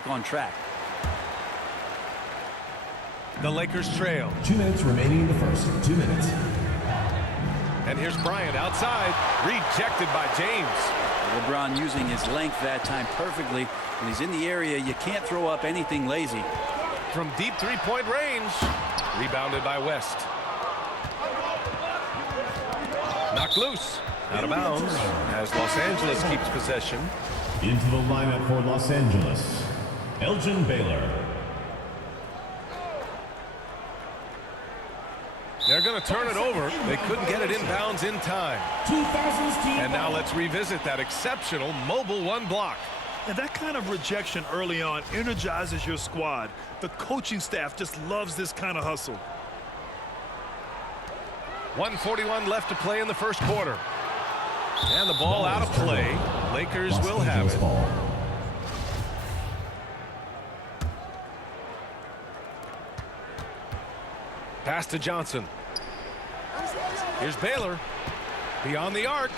back on track. The Lakers trail. 2 minutes remaining in the first. 2 minutes. And here's Bryant outside. Rejected by James. LeBron using his length that time perfectly. When he's in the area, you can't throw up anything lazy. From deep three-point range. Rebounded by West. Knocked loose. Out of bounds as Los Angeles keeps possession. Into the lineup for Los Angeles, Elgin Baylor. They're going to turn it over. They couldn't get it inbounds in time. And now let's revisit that exceptional mobile one block. And that kind of rejection early on energizes your squad. The coaching staff just loves this kind of hustle. 1:41 left to play in the first quarter. And the ball out of play. Lakers will have it. Pass to Johnson. Here's Baylor. Beyond the arc.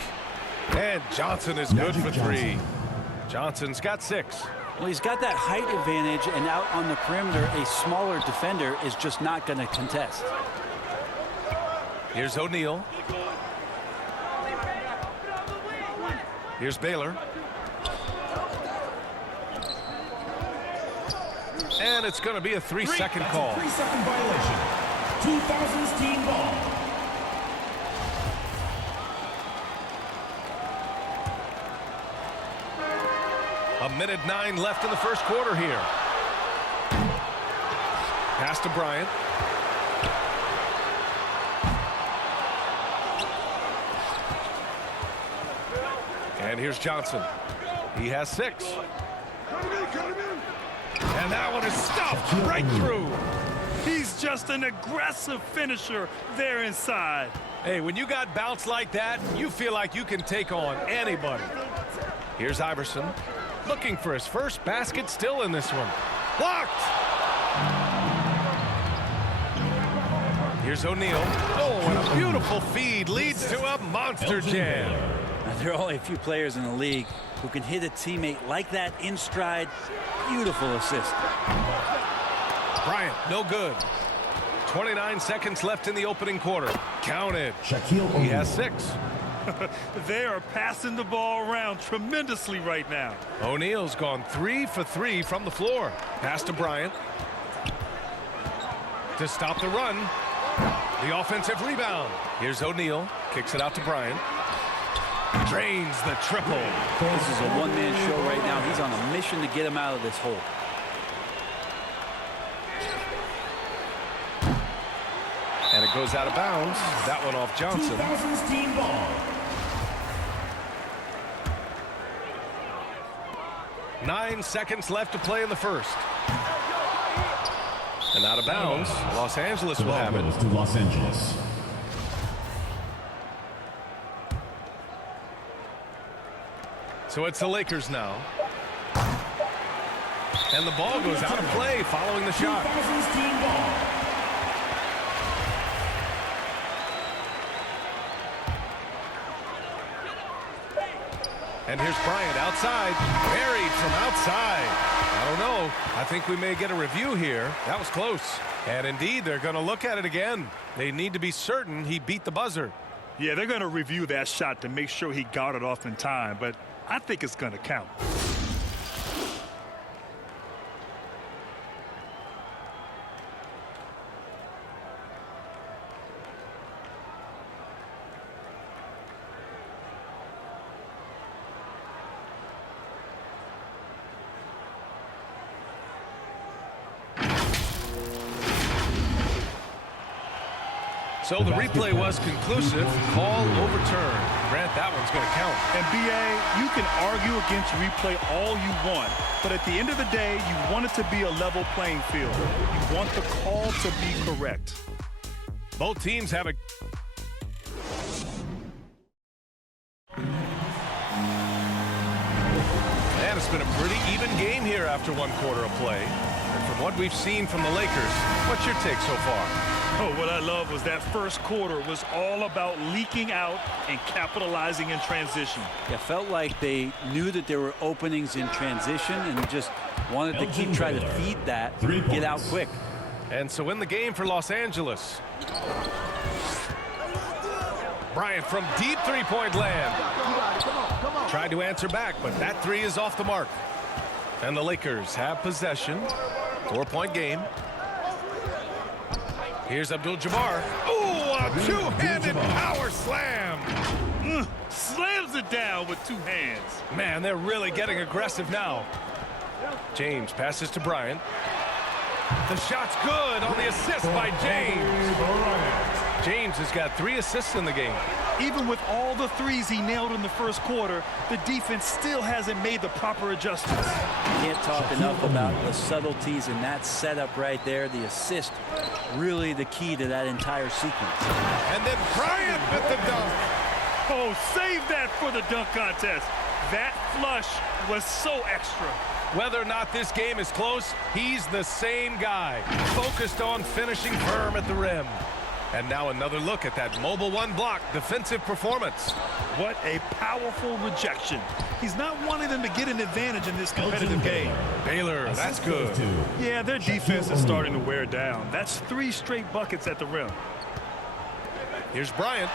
And Johnson is good for three. Johnson's got 6. Well, he's got that height advantage, and out on the perimeter, a smaller defender is just not going to contest. Here's O'Neal. Here's Baylor. And it's going to be a 3-second call. 3-second violation. 2000's team ball. A minute 9 left in the first quarter here. Pass to Bryant. And here's Johnson. He has 6. And that one is stuffed right through. He's just an aggressive finisher there inside. Hey, when you got bounce like that, you feel like you can take on anybody. Here's Iverson. Looking for his first basket, still in this one. Blocked! Here's O'Neal. Oh, and a beautiful feed leads to a monster jam. Now, there are only a few players in the league who can hit a teammate like that in stride. Beautiful assist. Bryant, no good. 29 seconds left in the opening quarter. Counted. Shaquille O'Neal. He has 6. They are passing the ball around tremendously right now. O'Neal's gone 3 for 3 from the floor. Pass to Bryant. To stop the run. The offensive rebound. Here's O'Neal. Kicks it out to Bryant. Drains the triple. This is a one-man show right now. He's on a mission to get him out of this hole. And it goes out of bounds. That one off Johnson. 2000's team ball. 9 seconds left to play in the first. And out of bounds. Los Angeles will have it. Goes to Los Angeles. So it's the Lakers now. And the ball goes out of play following the shot. 2000's team ball. And here's Bryant outside. Buried from outside. I don't know. I think we may get a review here. That was close. And indeed, they're going to look at it again. They need to be certain he beat the buzzer. Yeah, they're going to review that shot to make sure he got it off in time, but I think it's going to count. So the replay was conclusive. Call overturned. Grant, that one's going to count. And B.A., you can argue against replay all you want, but at the end of the day, you want it to be a level playing field. You want the call to be correct. Both teams have a... And it's been a pretty even game here after one quarter of play. And from what we've seen from the Lakers, what's your take so far? Oh, what I love was that first quarter was all about leaking out and capitalizing in transition. It felt like they knew that there were openings in transition and just Wanted to keep trying to feed that, 3 get out points. quick. And so in the game for Los Angeles. Bryant from deep three-point land. Tried to answer back, but that three is off the mark. And the Lakers have possession. 4-point game. Here's Abdul-Jabbar. Ooh, a two-handed power slam. Slams it down with 2 hands. Man, they're really getting aggressive now. James passes to Bryant. The shot's good on the assist by James. James has got 3 assists in the game. Even with all the threes he nailed in the first quarter, the defense still hasn't made the proper adjustments. Can't talk enough about the subtleties in that setup right there. The assist, really the key to that entire sequence. And then Bryant with the dunk. Oh, save that for the dunk contest. That flush was so extra. Whether or not this game is close, he's the same guy, focused on finishing firm at the rim. And now another look at that mobile 1 block defensive performance. What a powerful rejection. He's not wanting them to get an advantage in this competitive game. Baylor, that's good. Yeah, their defense is starting to wear down. That's 3 straight buckets at the rim. Here's Bryant.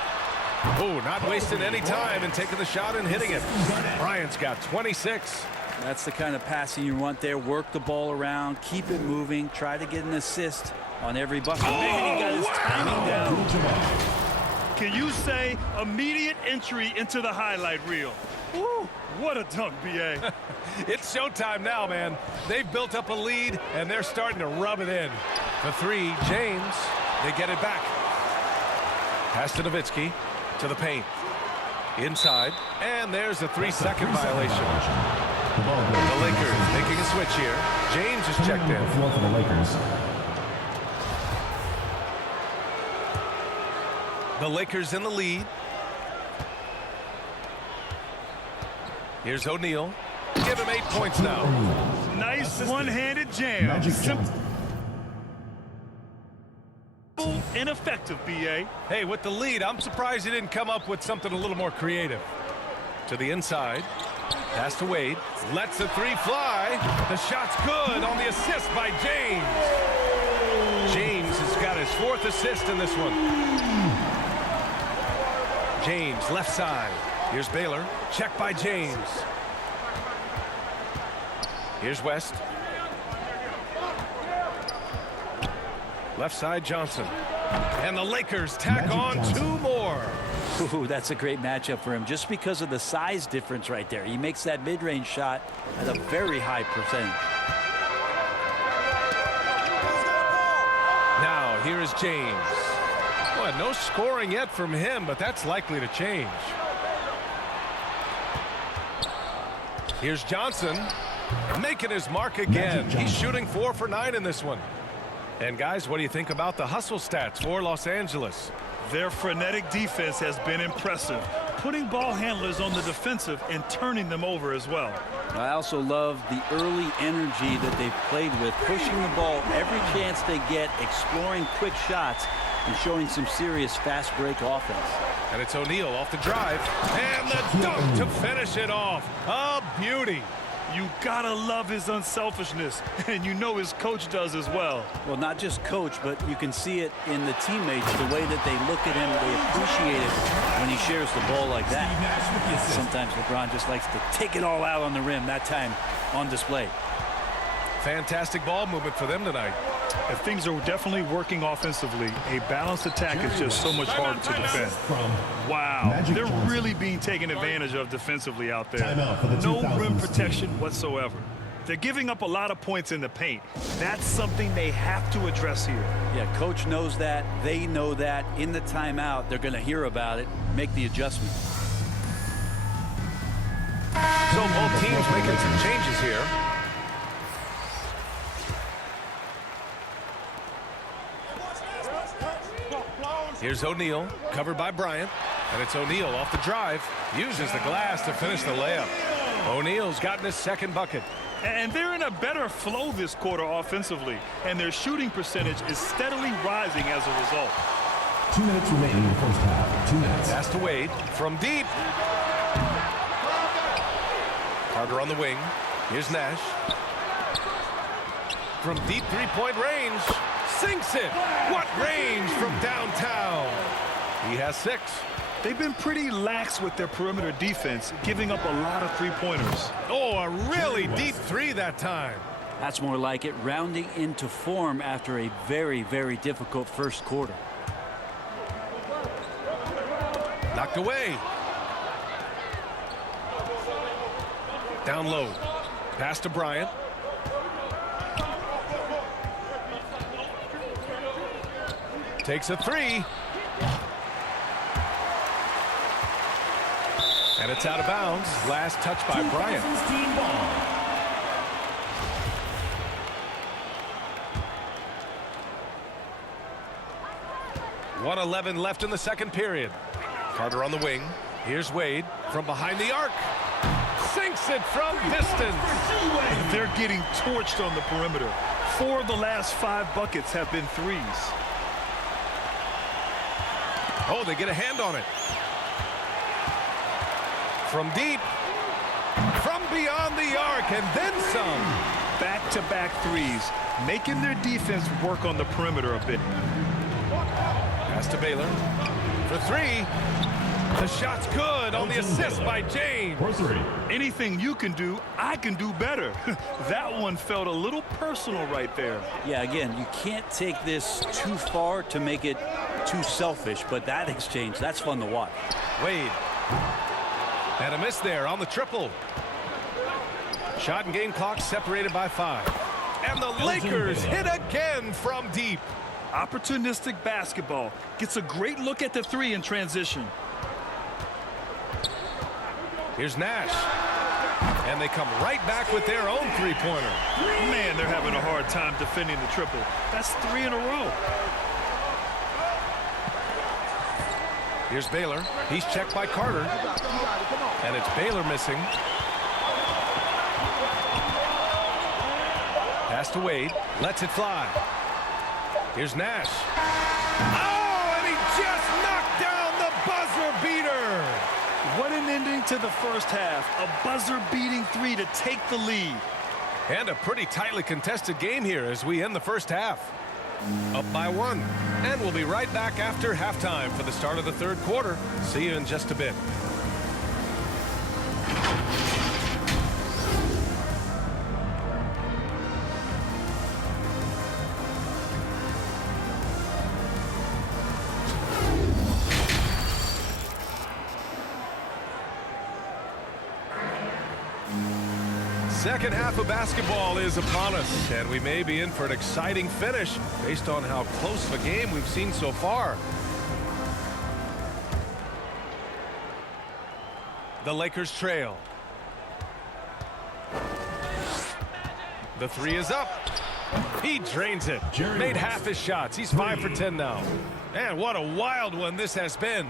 Oh, not wasting any time and taking the shot and hitting it. Bryant's got 26. That's the kind of passing you want there. Work the ball around, keep it moving, try to get an assist on every bucket. Man, he got his timing down. Can you say immediate entry into the highlight reel? Woo, what a dunk, B.A. It's showtime now, man. They've built up a lead, and they're starting to rub it in. The 3, James. They get it back. Pass to Nowitzki. To the paint. Inside. And there's a 3-second violation. The Lakers making a switch here. James is checked in. Floor for the Lakers. The Lakers in the lead. Here's O'Neal. Give him 8 points now. Nice one-handed jam. Magic Simple Johnson. and effective, B.A. Hey, with the lead, I'm surprised he didn't come up with something a little more creative. To the inside. Pass to Wade. Lets the 3 fly. The shot's good on the assist by James. James has got his 4th assist in this one. James, left side. Here's Baylor. Check by James. Here's West. Left side, Johnson. And the Lakers tack on 2 more. Ooh, that's a great matchup for him just because of the size difference right there. He makes that mid-range shot at a very high percentage. Now, here is James. Well, no scoring yet from him, but that's likely to change. Here's Johnson making his mark again. He's shooting 4 for 9 in this one. And guys, what do you think about the hustle stats for Los Angeles? Their frenetic defense has been impressive, putting ball handlers on the defensive and turning them over as well. I also love the early energy that they've played with, pushing the ball every chance they get, exploring quick shots, and showing some serious fast break offense. And it's O'Neal off the drive. And the dunk to finish it off. A beauty. You gotta love his unselfishness, and you know his coach does as well. Well, not just coach, but you can see it in the teammates, the way that they look at him, they appreciate it when he shares the ball like that. Sometimes LeBron just likes to take it all out on the rim, that time on display. Fantastic ball movement for them tonight. If things are definitely working offensively, a balanced attack is just so much harder to defend. Wow, they're really being taken advantage of defensively out there. No rim protection whatsoever. They're giving up a lot of points in the paint. That's something they have to address here. Yeah, coach knows that. They know that. In the timeout, they're going to hear about it, make the adjustment. So both teams making some changes here. Here's O'Neal, covered by Bryant. And it's O'Neal off the drive. Uses the glass to finish the layup. O'Neal's gotten his 2nd bucket. And they're in a better flow this quarter offensively. And their shooting percentage is steadily rising as a result. 2 minutes remaining in the first half. 2 minutes. Pass to Wade from deep. Carter on the wing. Here's Nash. from deep three-point range. Sinks it. What range from downtown. He has 6. They've been pretty lax with their perimeter defense, giving up a lot of three-pointers. Oh, a really deep 3 that time. That's more like it, rounding into form after a very, very difficult first quarter. Knocked away. Down low. Pass to Bryant. Takes a 3. And it's out of bounds. Last touch by Bryant. 1:11 left in the second period. Carter on the wing. Here's Wade from behind the arc. Sinks it from distance. They're getting torched on the perimeter. 4 of the last 5 buckets have been threes. Oh, they get a hand on it. From deep. From beyond the arc, and then some. Back-to-back threes, making their defense work on the perimeter a bit. Pass to Baylor for 3. The shot's good on the assist by James. For 3. Anything you can do, I can do better. That one felt a little personal right there. Yeah, again, you can't take this too far to make it too selfish, but that exchange, that's fun to watch. Wade. And a miss there on the triple. Shot and game clock separated by 5. And the Lakers hit again from deep. Opportunistic basketball. Gets a great look at the 3 in transition. Here's Nash. And they come right back with their own three-pointer. Man, they're having a hard time defending the triple. That's 3 in a row. Here's Baylor. He's checked by Carter. And it's Baylor missing. Pass to Wade. Lets it fly. Here's Nash. Oh, and he just knocked down the buzzer beater. What an ending to the first half. A buzzer-beating 3 to take the lead. And a pretty tightly contested game here as we end the first half. Up by 1. And we'll be right back after halftime for the start of the third quarter. See you in just a bit. Second half of basketball is upon us, and we may be in for an exciting finish based on how close of a game we've seen so far. The Lakers trail. The 3 is up. He drains it. Made half his shots. He's 5 for 10 now. And what a wild one this has been.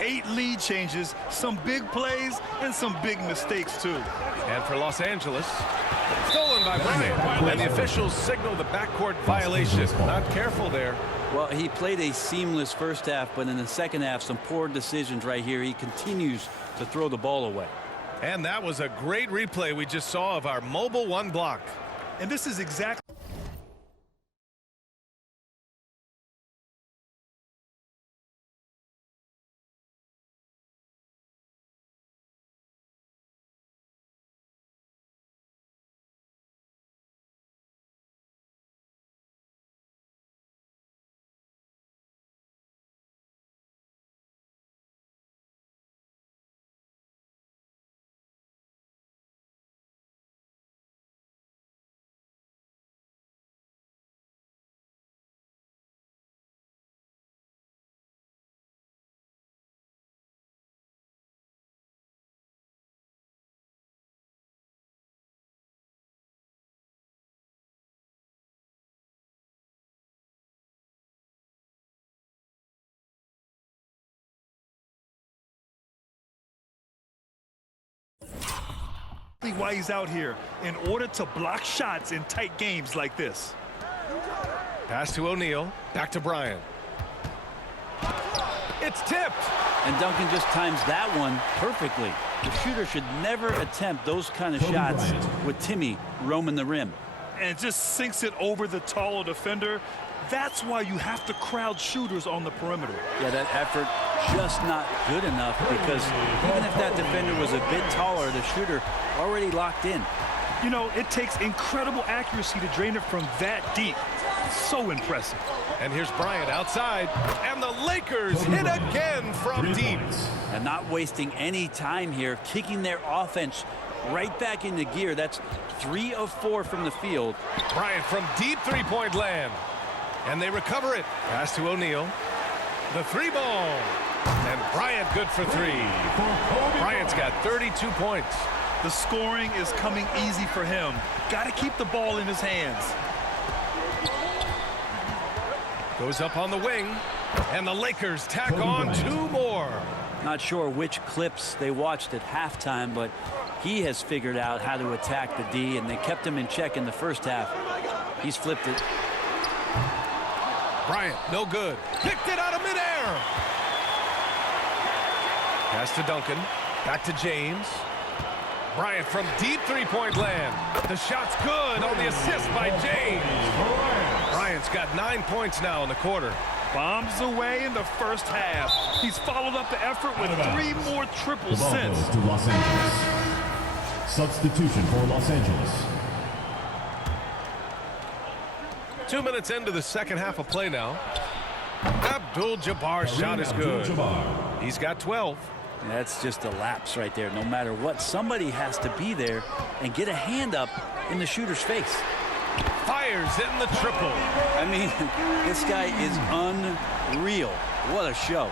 8 lead changes, some big plays, and some big mistakes, too. And for Los Angeles, stolen by Bryant. And the officials signal the backcourt violation. Not careful there. Well, he played a seamless first half, but in the second half, some poor decisions right here. He continues to throw the ball away. And that was a great replay we just saw of our mobile 1 block. And this is exactly why he's out here, in order to block shots in tight games like this. Pass to O'Neal. Back to Bryant. It's tipped. And Duncan just times that one perfectly. The shooter should never attempt those kind of shots with Timmy roaming the rim. and just sinks it over the taller defender. That's why you have to crowd shooters on the perimeter. Yeah, that effort just not good enough, because even if that defender was a bit taller, the shooter already locked in. You know, it takes incredible accuracy to drain it from that deep. So impressive. And here's Bryant outside, and the Lakers hit again from deep. And not wasting any time here, kicking their offense right back into gear. That's 3 of 4 from the field. Bryant from deep three-point land. And they recover it. Pass to O'Neal. The three ball. And Bryant good for 3. Bryant's got 32 points. The scoring is coming easy for him. Got to keep the ball in his hands. Goes up on the wing. And the Lakers tack on 2 more. Not sure which clips they watched at halftime, but he has figured out how to attack the D, and they kept him in check in the first half. He's flipped it. Bryant, no good. Picked it out of midair. Pass to Duncan. Back to James. Bryant from deep three-point land. The shot's good on the assist by James. Bryant's got 9 points now in the quarter. Bombs away in the first half. He's followed up the effort with 3 more triples The ball since. goes to Los Angeles. Substitution for Los Angeles. 2 minutes into the second half of play now. Abdul-Jabbar's shot is good. He's got 12. That's just a lapse right there. No matter what, somebody has to be there and get a hand up in the shooter's face. Fires in the triple. I mean, this guy is unreal. What a show.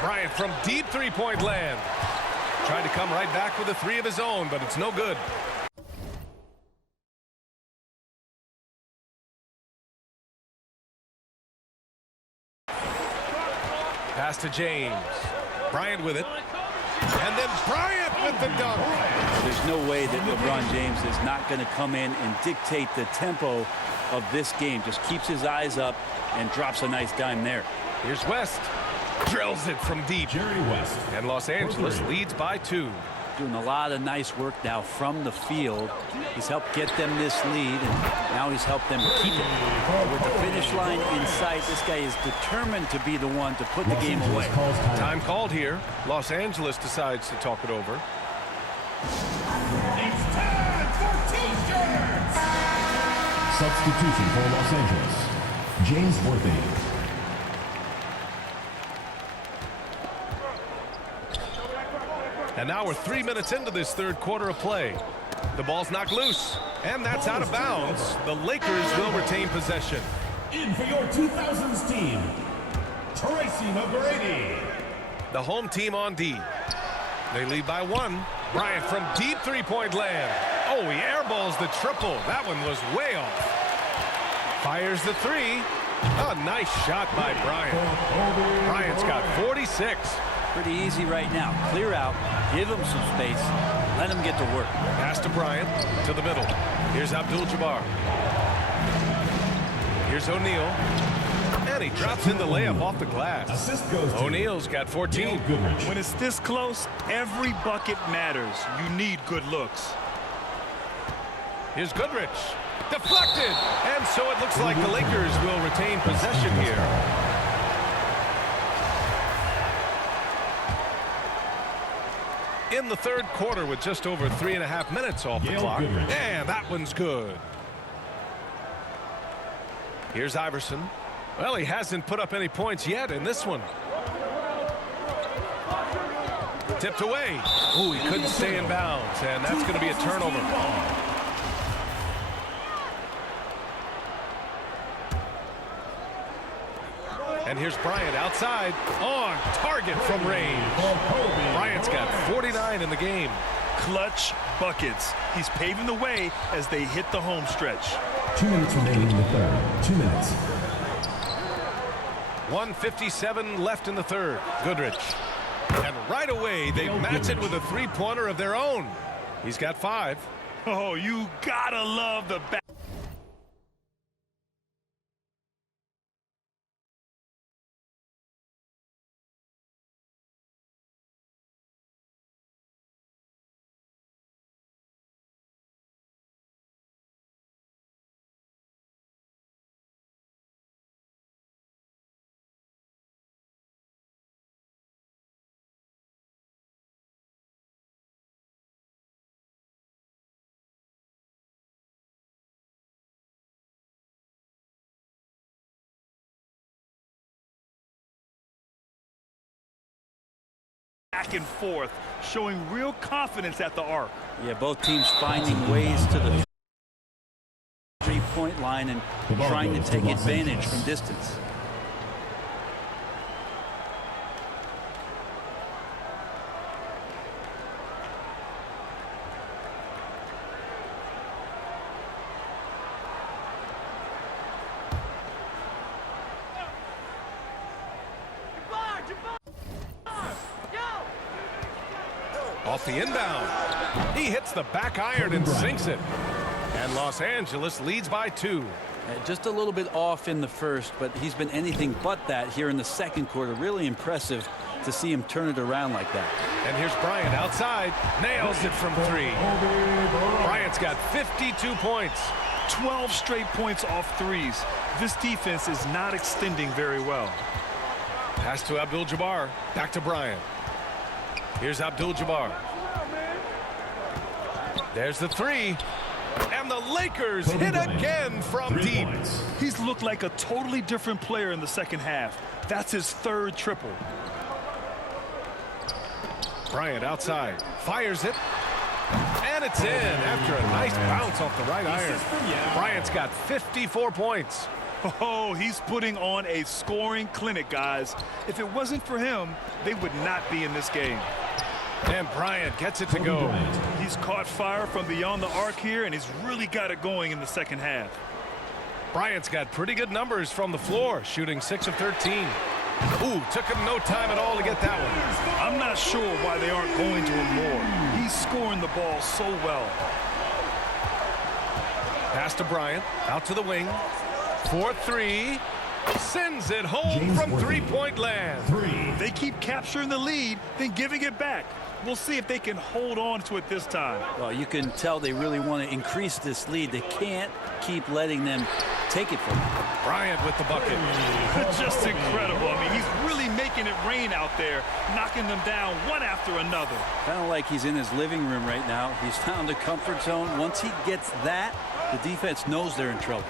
Bryant from deep three-point land. Tried to come right back with a 3 of his own, but it's no good. Pass to James. Bryant with it. And then Bryant with the dunk. There's no way that LeBron James is not going to come in and dictate the tempo of this game. Just keeps his eyes up and drops a nice dime there. Here's West. Drills it from deep. Jerry West. And Los Angeles leads by 2. Doing a lot of nice work now from the field. He's helped get them this lead, and now he's helped them keep it. With the finish line in sight, this guy is determined to be the one to put the game away. Time called here. Los Angeles decides to talk it over. It's time for T-shirts. Substitution for Los Angeles. James Worthy. And now we're 3 minutes into this third quarter of play. The ball's knocked loose, and that's out of bounds. The Lakers will retain possession. In for your 2000s team, Tracy McGrady. The home team on D. They lead by 1. Bryant from deep three-point land. Oh, he airballs the triple. That one was way off. Fires the 3. A nice shot by Bryant. Bryant's got 46. Pretty easy right now. Clear out, give him some space, let him get to work. Pass to Bryant, to the middle. Here's Abdul-Jabbar. Here's O'Neal. And he drops in the layup off the glass. Assist goes to O'Neal's got 14. Goodrich. When it's this close, every bucket matters. You need good looks. Here's Goodrich. Deflected. And so it looks like the Lakers will retain possession here. In the third quarter with just over 3.5 minutes off the clock. Goodrich. And that one's good. Here's Iverson. Well, he hasn't put up any points yet in this one. Tipped away. Ooh, he couldn't stay in bounds, and that's going to be a turnover. And here's Bryant outside, on target from range. Bryant's got 49 in the game. Clutch buckets. He's paving the way as they hit the home stretch. 2 minutes remaining in the third. 2 minutes. 1:57 left in the third. Goodrich. And right away, they match it with a three-pointer of their own. He's got 5. Oh, you gotta love the back. back and forth, showing real confidence at the arc. Yeah, both teams finding ways to the three-point line and trying to take advantage from distance. Off the inbound. He hits the back iron and sinks it. And Los Angeles leads by 2. Just a little bit off in the first, but he's been anything but that here in the second quarter. Really impressive to see him turn it around like that. And here's Bryant outside. Nails it from 3. Bryant's got 52 points. 12 straight points off threes. This defense is not extending very well. Pass to Abdul-Jabbar. Back to Bryant. Here's Abdul-Jabbar. There's the 3. And the Lakers hit again from deep. He's looked like a totally different player in the second half. That's his 3rd triple. Bryant outside. Fires it. And it's in after a nice bounce off the right iron. Bryant's got 54 points. Oh, he's putting on a scoring clinic, guys. If it wasn't for him, they would not be in this game. And Bryant gets it to go. He's caught fire from beyond the arc here, and he's really got it going in the second half. Bryant's got pretty good numbers from the floor, shooting 6 of 13. Ooh, took him no time at all to get that one. I'm not sure why they aren't going to him more. He's scoring the ball so well. Pass to Bryant, out to the wing. 4-3. Sends it home from three-point land. They keep capturing the lead, then giving it back. We'll see if they can hold on to it this time. Well, you can tell they really want to increase this lead. They can't keep letting them take it from them. Bryant with the bucket. Just incredible. I mean, he's really making it rain out there, knocking them down one after another. Kind of like he's in his living room right now. He's found a comfort zone. Once he gets that, the defense knows they're in trouble.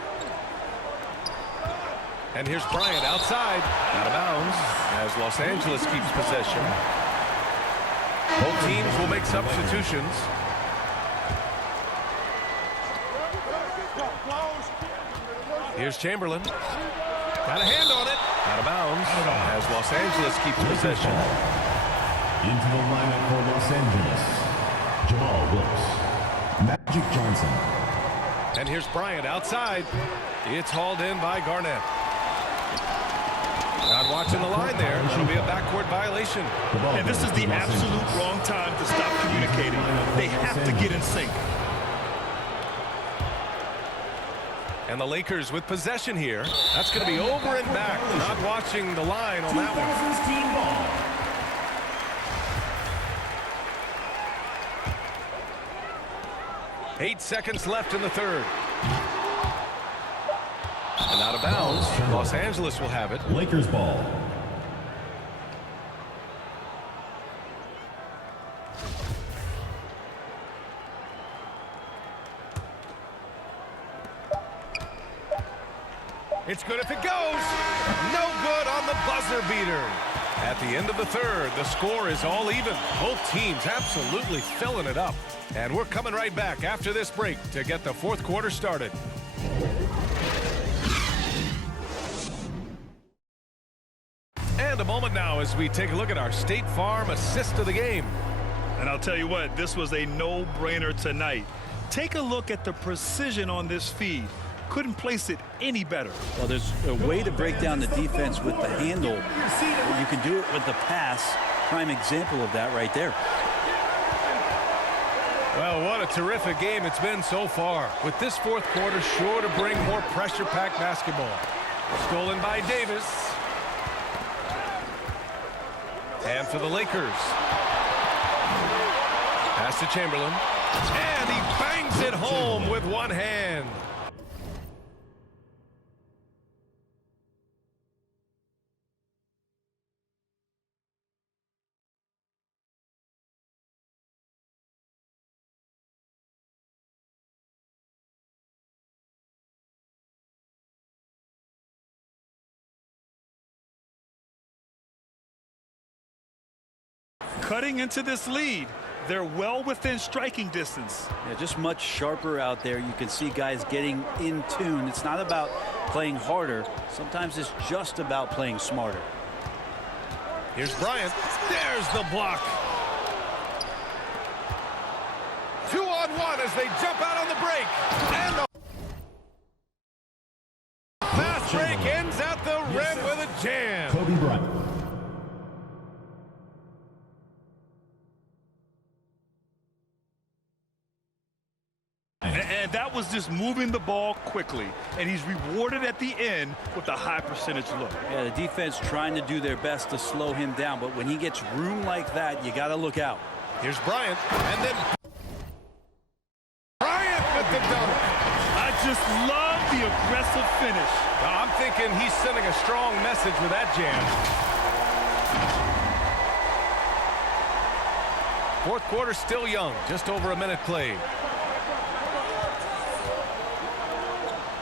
And here's Bryant outside, out of bounds, as Los Angeles keeps possession. Both teams will make substitutions. Here's Chamberlain. Got a hand on it. Out of bounds, as Los Angeles keeps possession. Into the lineup for Los Angeles, Jamal Wilkes, Magic Johnson. And here's Bryant outside. It's hauled in by Garnett. Not watching the line there. It'll be a backcourt violation. And this is the absolute wrong time to stop communicating. They have to get in sync. And the Lakers with possession here. That's going to be over and back. Not watching the line on that one. 8 seconds left in the third. And out of bounds. Los Angeles will have it. Lakers ball. It's good if it goes. No good on the buzzer beater. At the end of the third, the score is all even. Both teams absolutely filling it up. And we're coming right back after this break to get the fourth quarter started. And a moment now as we take a look at our State Farm assist of the game. And I'll tell you what, this was a no-brainer tonight. Take a look at the precision on this feed. Couldn't place it any better. Well, there's a way to break down the defense with the handle. You can do it with the pass. Prime example of that right there. Well, what a terrific game it's been so far. With this fourth quarter sure to bring more pressure-packed basketball. Stolen by Davis. And for the Lakers. Pass to Chamberlain. And he bangs it home with one hand. cutting into this lead. They're well within striking distance. Yeah, just much sharper out there. You can see guys getting in tune. It's not about playing harder. Sometimes it's just about playing smarter. Here's Bryant. There's the block. 2-on-1 as they jump out on the break. And the fast break ends at the rim with a jam. Kobe Bryant. And that was just moving the ball quickly. And he's rewarded at the end with a high percentage look. Yeah, the defense trying to do their best to slow him down. But when he gets room like that, you got to look out. Here's Bryant. And then Bryant with the dunk. I just love the aggressive finish. I'm thinking he's sending a strong message with that jam. Fourth quarter still young. Just over a minute played.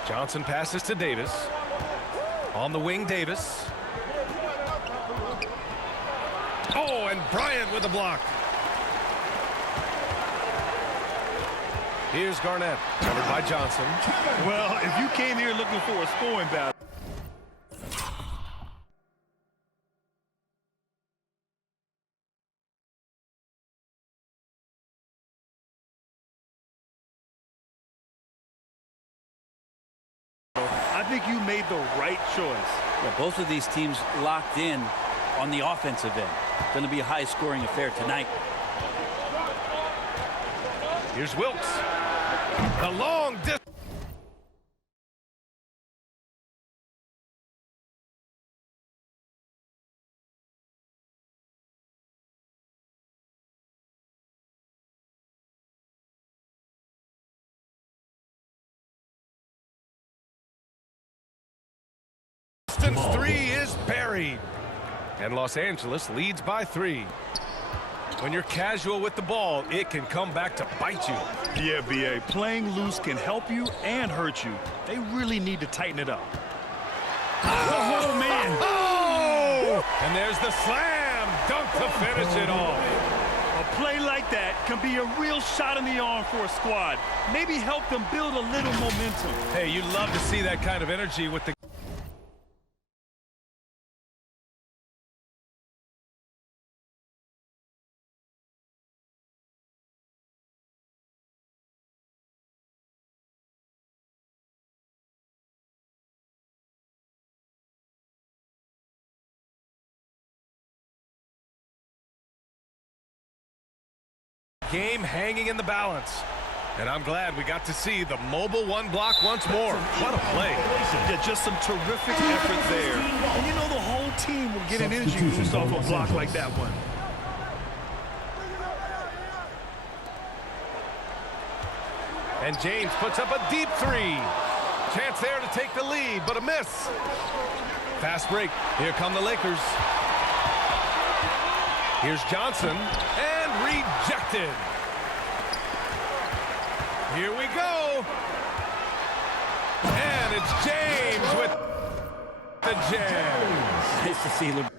Johnson passes to Davis. On the wing, Davis. Oh, and Bryant with the block. Here's Garnett, covered by Johnson. Well, if you came here looking for a scoring battle, I think you made the right choice. Yeah, both of these teams locked in on the offensive end. Going to be a high-scoring affair tonight. Here's Wilkes. The long distance. Three is buried. And Los Angeles leads by 3. When you're casual with the ball, it can come back to bite you. Yeah, B.A. Playing loose can help you and hurt you. They really need to tighten it up. Oh, man. Oh! And there's the slam dunk to finish it off. A play like that can be a real shot in the arm for a squad. Maybe help them build a little momentum. Hey, you'd love to see that kind of energy with the game hanging in the balance. And I'm glad we got to see the mobile one block once more. What a play. Yeah, just some terrific effort there. And you know the whole team will get an energy boost off a block like that one. And James puts up a deep 3. Chance there to take the lead, but a miss. Fast break. Here come the Lakers. Here's Johnson, and rejected. Here we go. And it's James with the jam. Nice to see LeBron.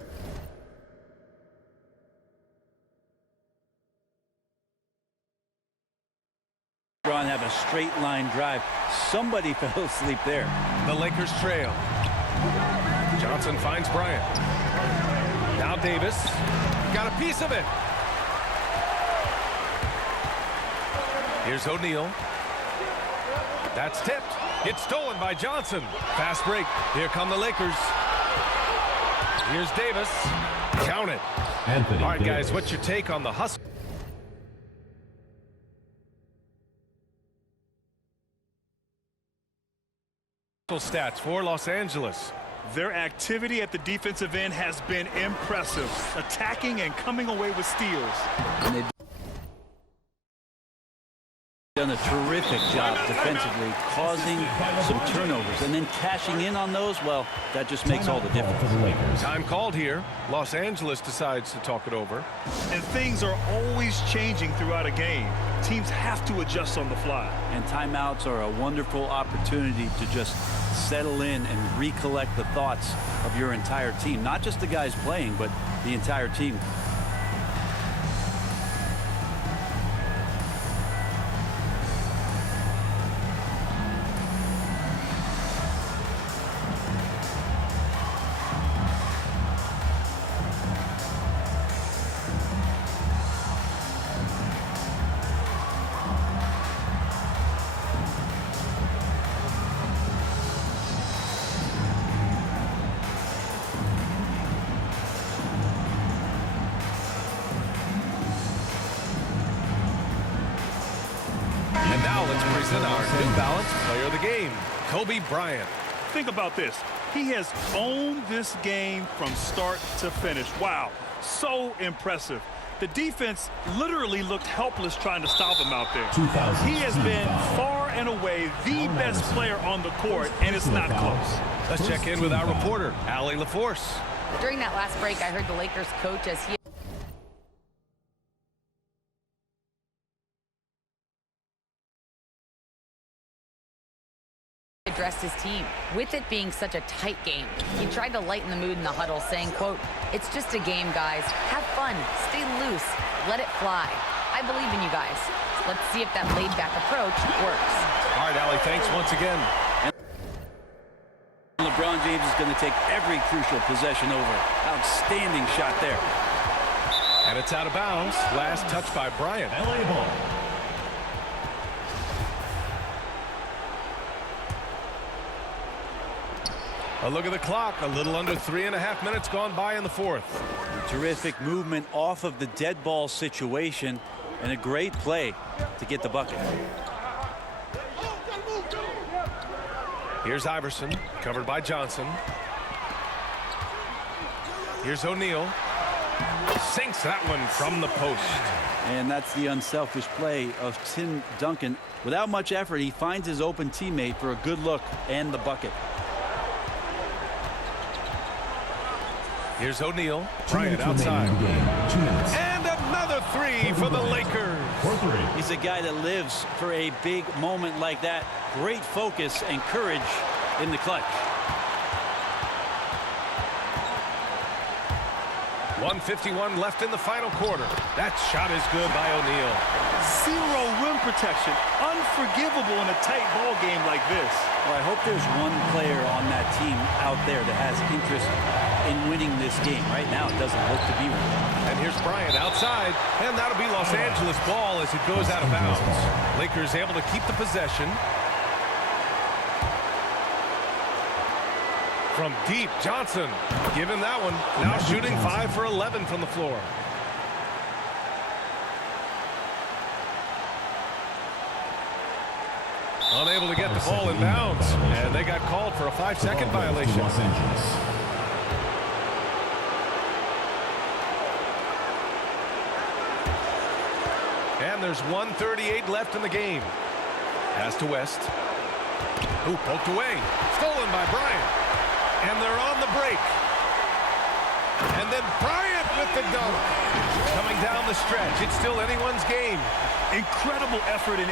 Have a straight line drive. Somebody fell asleep there. The Lakers trail. Johnson finds Bryant. Now Davis. Got a piece of it. Here's O'Neal. That's tipped. It's stolen by Johnson. Fast break. Here come the Lakers. Here's Davis. Count it. Anthony All right, Davis. guys, what's your take on the hustle? Stats for Los Angeles. Their activity at the defensive end has been impressive, attacking and coming away with steals. And they've done a terrific job defensively, causing some turnovers, and then cashing in on those. Well, that just makes all the difference. For the Lakers. Time called here. Los Angeles decides to talk it over. And things are always changing throughout a game. Teams have to adjust on the fly. And timeouts are a wonderful opportunity to just settle in and recollect the thoughts of your entire team. Not just the guys playing, but the entire team. let's present our New Balance Player of the Game, Kobe Bryant. Think about this. He has owned this game from start to finish. Wow, so impressive. The defense literally looked helpless trying to stop him out there. He has been far and away the best player on the court, and it's not close. Let's check in with our reporter, Allie LaForce. During that last break, I heard the Lakers coach as he addressed his team. With it being such a tight game, he tried to lighten the mood in the huddle, saying, quote, "It's just a game, guys. Have fun. Stay loose. Let it fly. I believe in you guys." Let's see if that laid-back approach works. All right, Allie, thanks once again. LeBron James is going to take every crucial possession over. Outstanding shot there. And it's out of bounds. Last touch by Bryant. LA ball. A look at the clock. A little under 3.5 minutes gone by in the fourth. Terrific movement off of the dead ball situation and a great play to get the bucket. Here's Iverson, covered by Johnson. Here's O'Neal. Sinks that one from the post. And that's the unselfish play of Tim Duncan. Without much effort, he finds his open teammate for a good look and the bucket. Here's O'Neal. Bryant outside. And another three for the Lakers. He's a guy that lives for a big moment like that. Great focus and courage in the clutch. 1:51 left in the final quarter. That shot is good by O'Neal. Zero rim protection. Unforgivable in a tight ball game like this. Well, I hope there's one player on that team out there that has interest in winning this game. Right now, it doesn't look to be one. And here's Bryant outside, and that'll be Los Angeles ball as it goes out of bounds. Lakers able to keep the possession. From deep, Johnson. Give him that one. Now shooting 5 for 11 from the floor. Unable to get the ball in bounds. And they got called for a 5-second violation. Los Angeles. And there's 1:38 left in the game. Pass to West. Ooh, poked away. Stolen by Bryant. And they're on the break. And then Bryant with the dunk. Coming down the stretch. It's still anyone's game. Incredible effort in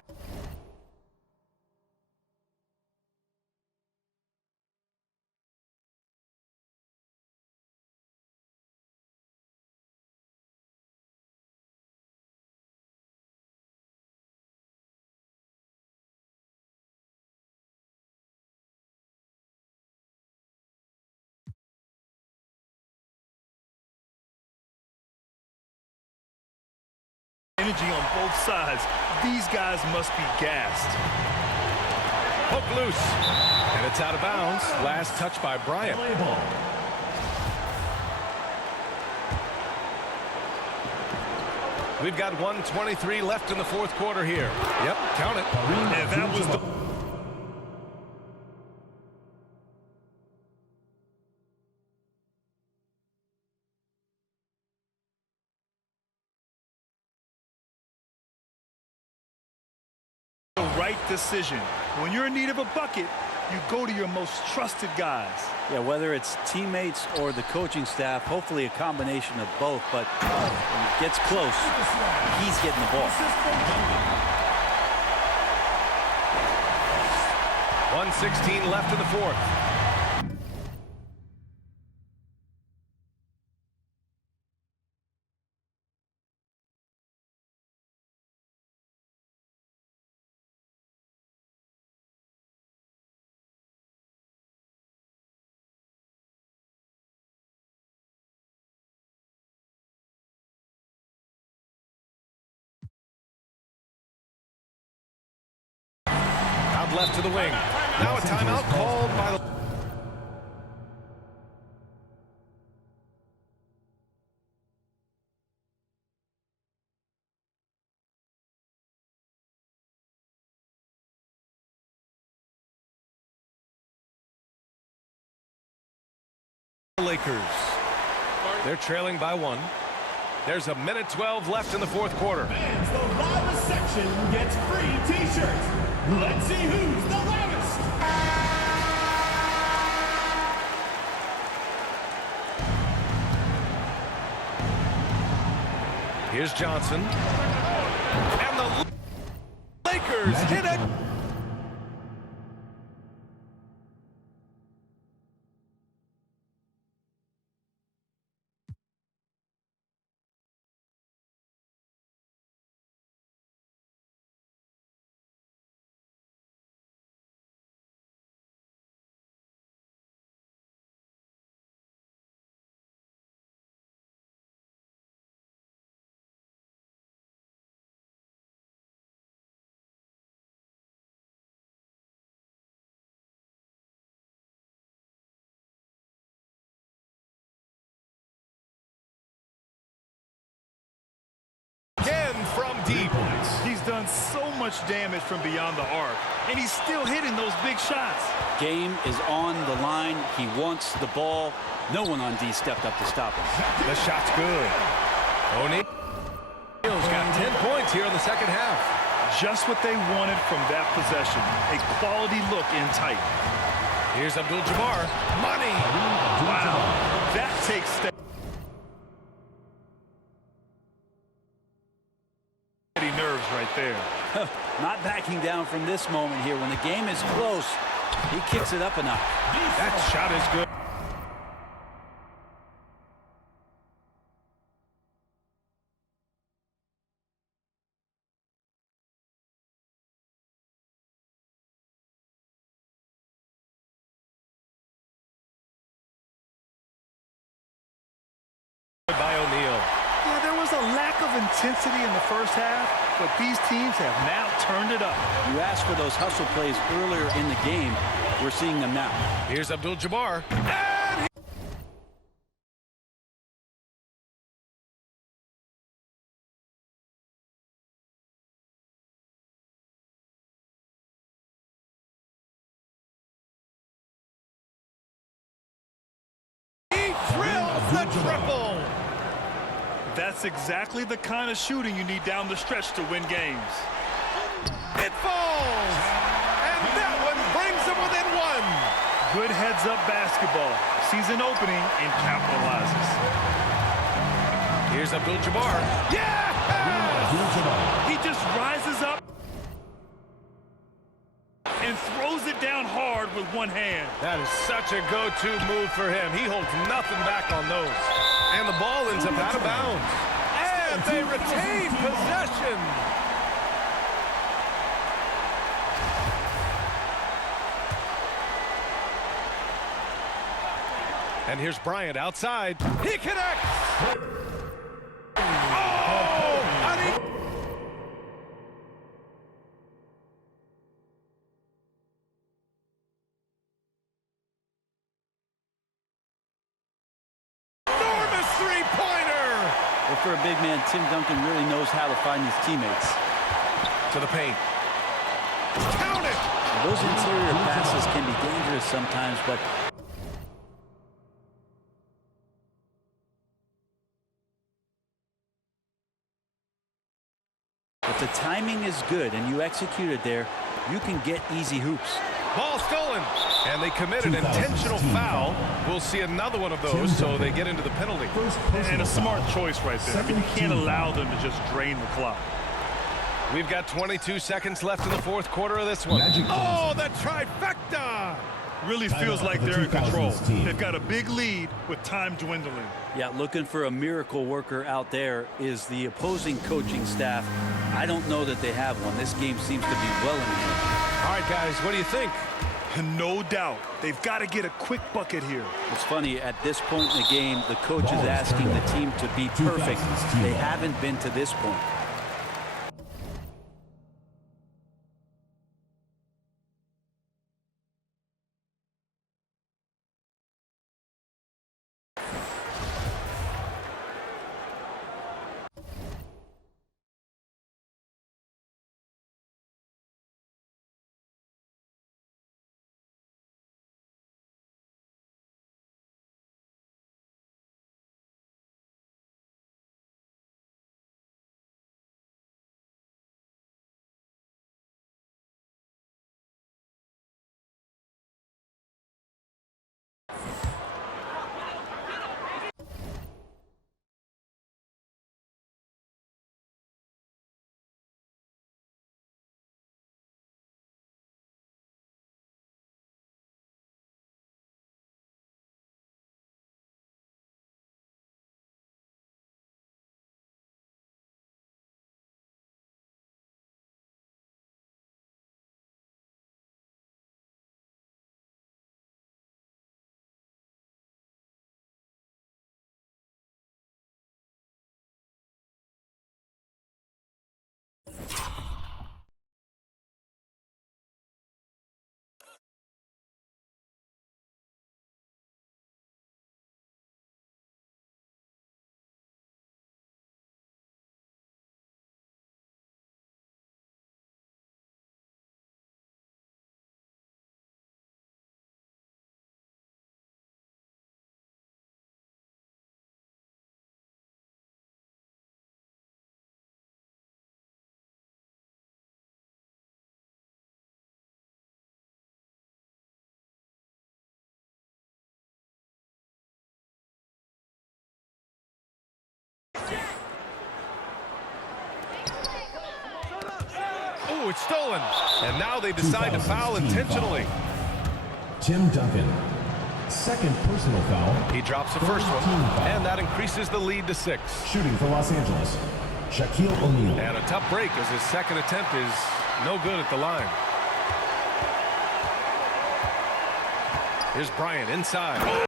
energy on both sides. These guys must be gassed. Poke loose. And it's out of bounds. Last touch by Bryant. LA ball. We've got 1:23 left in the fourth quarter here. Yep, count it. And that was the right decision. When you're in need of a bucket, you go to your most trusted guys. Yeah, whether it's teammates or the coaching staff, hopefully a combination of both. But when it gets close, he's getting the ball. 1:16 left in the fourth. Out left to the wing. Now a timeout called by the Lakers. They're trailing by 1. There's a minute 12 left in the fourth quarter. Fans, the loudest section gets free t-shirts. Let's see who's the loudest. Here's Johnson. And the Lakers hit it. Again from deep. He's done so much damage from beyond the arc, and he's still hitting those big shots. Game is on the line. He wants the ball. No one on D stepped up to stop him. The shot's good. O'Neal's got 10 points here in the second half. Just what they wanted from that possession. A quality look in tight. Here's Abdul-Jabbar. Money. Wow. That takes steady nerves right there. Not backing down from this moment here. When the game is close, he kicks it up a notch. That shot is good. By O'Neal. Yeah, there was a lack of intensity in the first half, but these teams have now turned it up. You asked for those hustle plays earlier in the game. We're seeing them now. Here's Abdul-Jabbar. And he drills the triple. That's exactly the kind of shooting you need down the stretch to win games. It falls. And that one brings them within 1. Good heads-up basketball. Sees an opening and capitalizes. Here's Abdul-Jabbar. Yeah! He just rises up and throws it down hard with one hand. That is such a go-to move for him. He holds nothing back on those. And the ball ends up out of bounds. And they retain possession. And here's Bryant outside. He connects. Oh! And he... enormous three-pointer. Well, for a big man, Tim Duncan really knows how to find his teammates. To the paint. Count it. Now, those interior passes can be dangerous sometimes, but if the timing is good and you execute it there, you can get easy hoops. Ball stolen. And they committed an intentional foul. We'll see another one of those, so they get into the penalty. And a smart choice right there. I mean, you can't allow them to just drain the clock. We've got 22 seconds left in the fourth quarter of this one. Oh, the trifecta! Really feels like they're in control. They've got a big lead with time dwindling. Yeah, looking for a miracle worker out there is the opposing coaching staff. I don't know that they have one. This game seems to be well in hand. All right, guys, what do you think? No doubt. They've got to get a quick bucket here. It's funny, at this point in the game, the coach is asking the team to be perfect. They haven't been to this point. it's stolen. And now they decide to foul intentionally. Tim Duncan. Second personal foul. He drops the first one, and that increases the lead to 6. Shooting for Los Angeles, Shaquille O'Neal. And a tough break as his second attempt is no good at the line. Here's Bryant inside.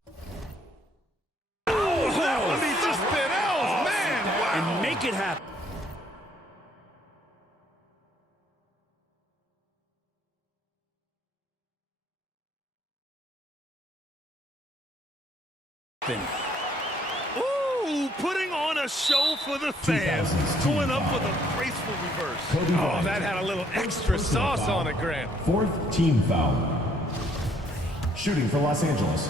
Oh, that one he just spit out. Man, wow. And make it happen. Ooh, putting on a show for the fans. Going up with a graceful reverse. Kobe Oh, Bryant. that had a little extra sauce on it, Grant. Fourth team foul. Shooting for Los Angeles,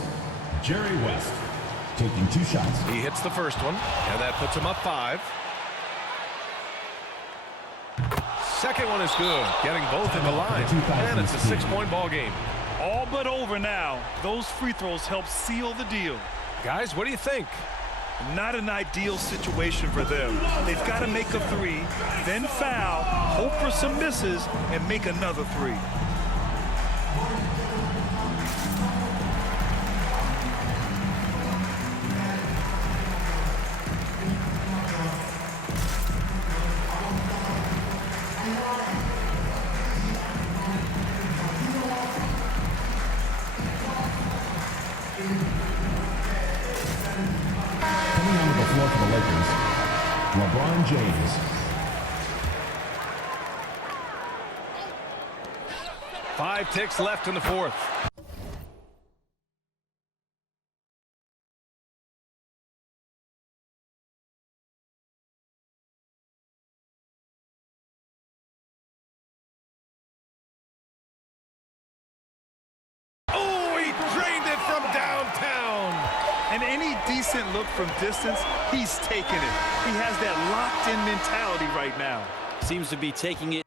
Jerry West. Taking 2 shots. He hits the first one, and that puts him up 5. Second one is good, getting both in the line, and it's a 6-point ball game. All but over now. Those free throws help seal the deal. Guys, what do you think? Not an ideal situation for them. They've got to make a 3, then foul, hope for some misses, and make another 3. Coming onto the floor for the Lakers, LeBron James. Five ticks left in the fourth. Oh, he drained it from downtown. And any decent look from distance, he's taking it. He has that locked-in mentality right now. Seems to be taking it